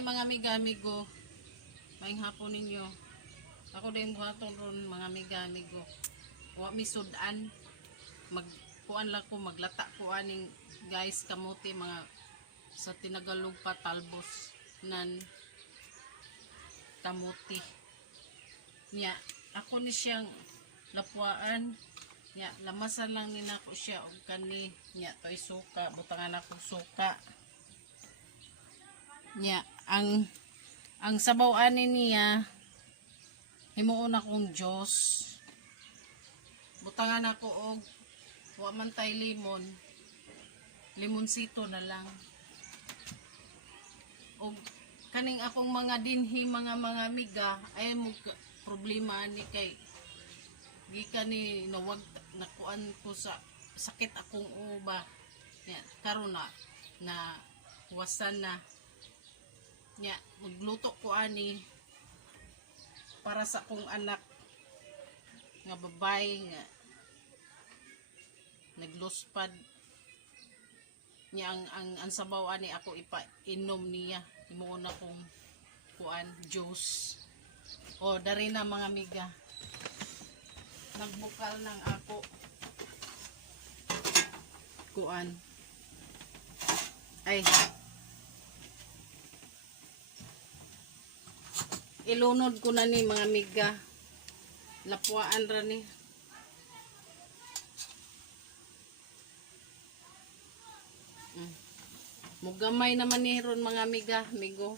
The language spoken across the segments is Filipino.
Hi mga amiga-amigo. Maayong hapon ninyo. Ako din buhaton ron mga amiga-amigo. Wa mi sudan. Magkuan lang ko maglata ko aning guys kamuti mga sa tinagalog pa talbos nan kamuti. Nya ako ni siyang lapuan. Nya lamasan lang ni nako siya og kani nya toy suka butangan ako suka. Nya ang sabaw ani niya himuon akong Diyos. Butangan ako og wa man tay limon. Limonsito na lang. Og kaning akong mga dinhi mga amiga ay mo problema ani kay gikan ni nawag nakuan ko sa sakit akong uba. Nya karon na wasan na. Nya magluto ko ani para sa akong anak nga babay nga nagluspad. Nya ang sabaw ani ako ipainom niya himuon akong kuan juice. O dari na mga amiga, nagbukal ng ako kuan ay ilunod ko na ni mga amiga, lapuan ra ni. Mugamay naman ni ron mga amiga, amigo.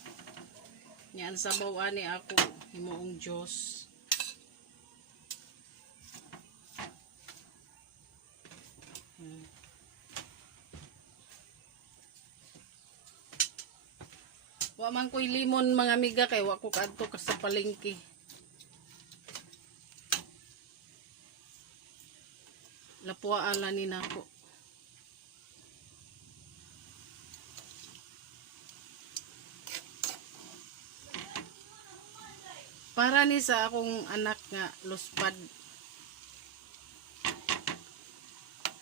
Yan sabaw ani ako himuong Diyos. Wa man ko'y limon mga amiga kay wa ko kadto ka sa palengke. Lapuan lang ni nako. Para ni sa akong anak nga luspad.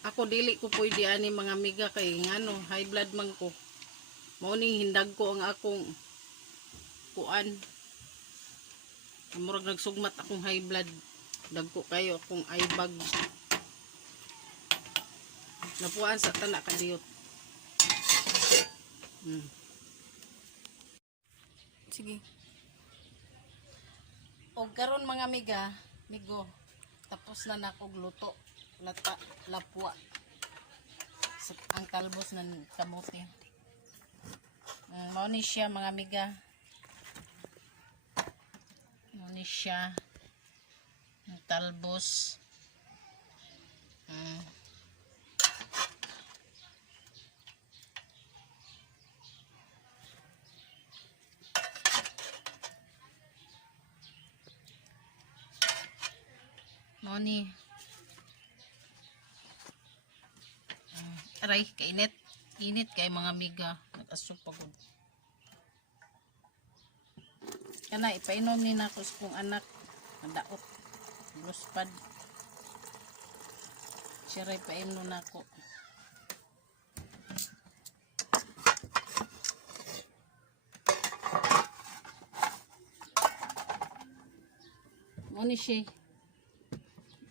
Ako dili ko pwede ani mga amiga kay ngano high blood man ko. Mao ning hindag ko ang akong kuan. Murag nagsugmat akong high blood. Dagko kayo akong eye bag. Napuan sa tanak kadiyot. Sige. O karon mga amiga, migo, tapos na nakog luto, lata, lapwa. Ang talbos ng kamuti. Mao ni siya mga amiga. Mao ni siya. Ang talbos. Mao ni. Aray, kainit. Init kay mga amiga. Nag-asok pagod. Kana ipainom ni nako sa kong anak. Nadaot. Luspad. Siya rin painom nako. Muna siya.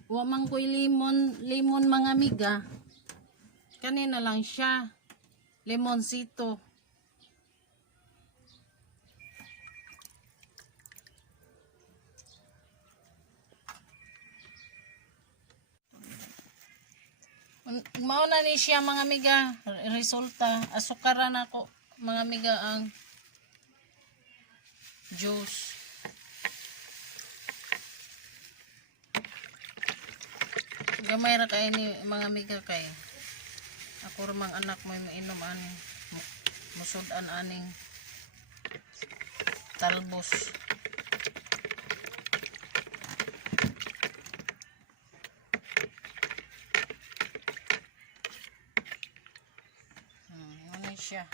Wa man ko'y limon mga amiga. Kanina lang siya. Limonsito. Mao na ni siya mga amiga. Resulta. Asukaran ako mga amiga ang juice. Gamay ra kay ni mga amiga kay ako ramang anak mo mainom ani musudan aning talbos. Ano siya?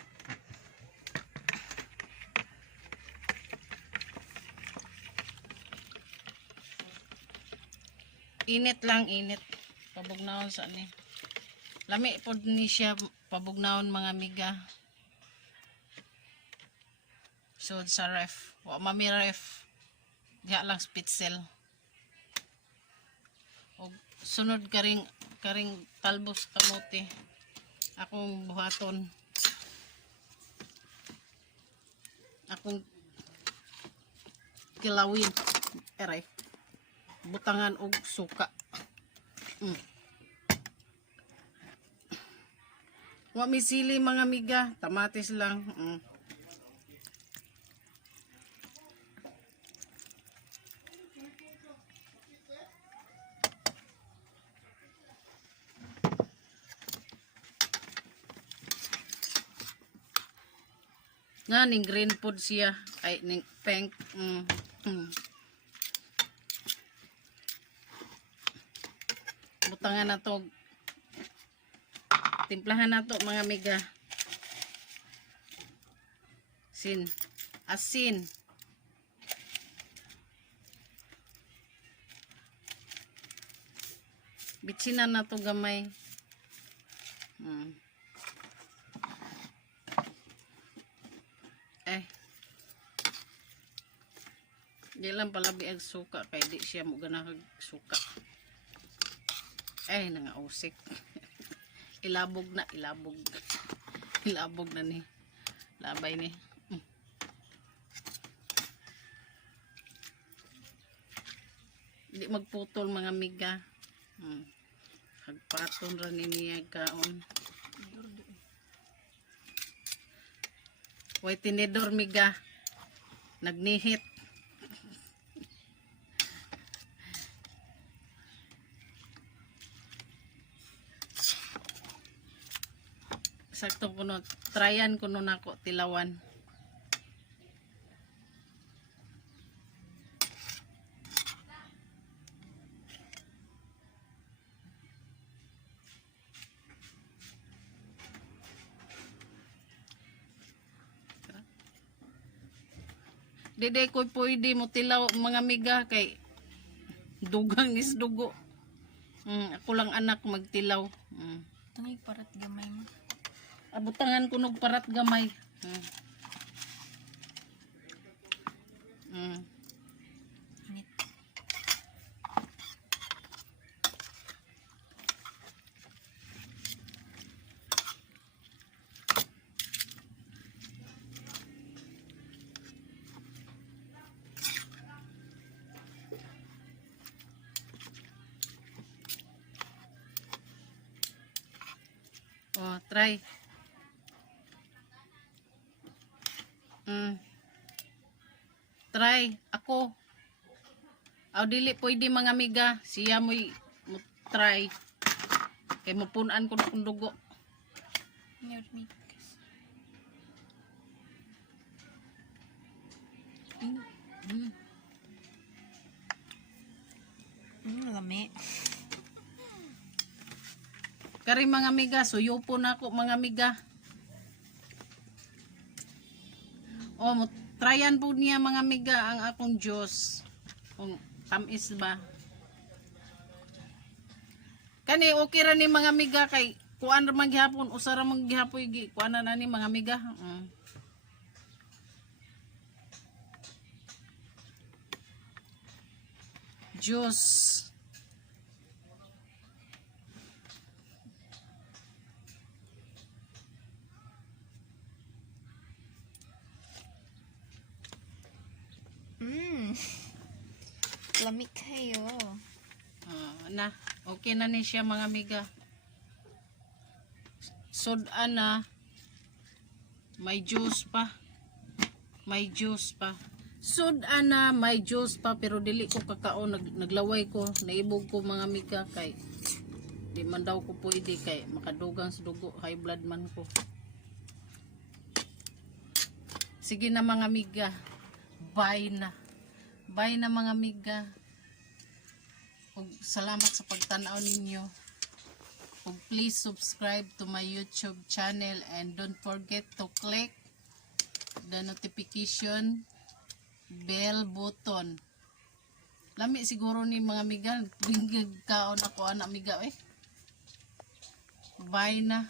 Init lang, init. Pabugnaon sa ni. Lami pod ni siya pabugnaon mga amiga. So sa ref, wa mami ref. Diha lang spitzel. Og sunod karing talbos kamote. Akong buhaton. Akong kilawin. Eray. Butangan og suka. Wa mi sili mga miga, tamatis lang. Nga ning green food siya ay ning pink. Butangan na to. Timplahan na to mga miga. Asin. Bitsinan na to gamay. Di lang palabi ang suka kay di siya mo ganahag suka. Nangausik. Ilabog na. Ilabog na ni. Labay ni. Di magputol mga miga. Hagpaton ra ni niya kaon. Way tinidor miga. Nagnihit. Sakto kuno, tryan kuno nako tilawan. Dede ko pwede mo tilaw mga miga kay dugang is dugo. Ako lang anak magtilaw. Tungig parat gamay mo. Abutangan ko nog parat gamay. Init. Try. Try ako. Aw dili pwede mga miga, siya mo try. Kay mapunan ko na kung dugo. Nyod mi. Lami. Kari mga miga, suyo po na ako mga miga. Tryan po niya mga miga ang akong juice. Kung tamis ba. Kani okay ra ni mga miga kay kuan ra maghapon, usara maghihapoy gi kuan na ni mga miga. Juice. Lamig kayo. Okay na ni siya mga miga. Sudan na. May juice pa. Sudan na, may juice pa. Pero dili ko kakaon. Naglaway ko. Naibog ko mga miga. Kay di man daw ko pwede. Kay makadugang sa dugo. High blood man ko. Sige na mga miga. Bye na. Bye na mga miga. Ug salamat sa pagtanaw ninyo. Ug please subscribe to my YouTube channel and don't forget to click the notification bell button. Lami siguro ni mga miga. Tuwing kaon ako anak miga. Bye na.